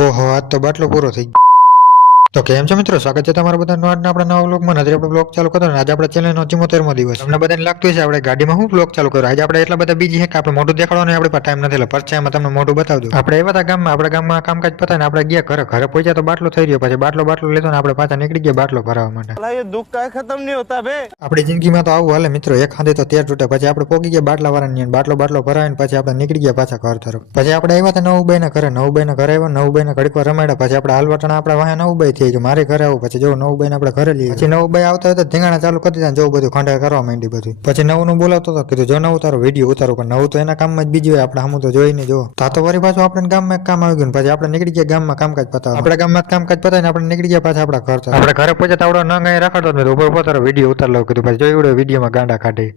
ઓહો આજ તો બાટલો પૂરો થઈ ગયો. તો કેમ છો મિત્રો, સ્વાગત છે તમારા બધાનું આજના આપણા નવા વ્લોગમાં. આજે આપણે વ્લોગ ચાલુ કર્યો ને આજે આપણે ચેનલનો 74મો દિવસ. તમને બધાને લાગતું હશે આપણે ગાડીમાં હું વ્લોગ ચાલુ કર્યો. આજે આપણે એટલા બધા બીજી છે કે આપણે મોઢું દેખાડવાનું આપણે પાસે ટાઈમ નથી, એટલે પરચામાં તમને મોઢું બતાવી દઉં. આપણે એવા હતા ગામમાં, આપણા ગામમાં કામકાજ પતાવીને આપણે ગયા ઘરે પહોંચ્યા તો બાટલો થઈ રહ્યો. પછી બાટલો લીધો ને આપણે પાછા નીકળી ગયા બાટલો ભરાવા માટે. ये दुख का खत्म नहीं होता बे। આપણી જિંદગીમાં તો આવું હાલે મિત્રો, એક હાથે તો તેર તૂટે. પછી આપણે પોગી ગયા બાટલા વાળાની બાટલો ભરાવીને પછી આપણે નીકળી ગયા પાછા ઘર તરફ. પછી આપણે આવ્યા હતા નવુબાઈના ઘરે આવ્યા, નવુબાઈને ઘડીક વાર રમાડ્યા. પછી આપણે હાલવાટણા આપણા વાહે નવુબાઈ થઈ ગયું મારે ઘરે આવું. પછી જો નવુબાઈને આપણે ઘરે લઈએ. પછી નવુબાઈ આવતા હતા ધીંગાણા ચાલુ કરી દીધા, જો બધું ખંડે કરવા માંડી બધું. પછી નવું બોલાવતો હતો, કીધું જો નવું તારો વિડીયો ઉતારો. પણ નવું તો એના કામમાં જ બીજું હોય, આપણે હમું તો જોઈને જો તો વળી પાછું આપણે ગામમાં એક કામ આવી ગયું. પછી આપણે નીકળી ગયા ગામમાં કામકાજ પતાવવા. આપણે ગામમાં કામકાજ પતાવીને આપણે નીકળી ગયા પાછા આપણા ઘર તરફ. આપણે ઘરે પહોંચ્યા આવડો ન ગાય રાખતો ઉપર પોતાનો વિડીયો ઉતાર લો કીધું. પછી જોયું વિડીયોમાં ગાંડા કાઢી.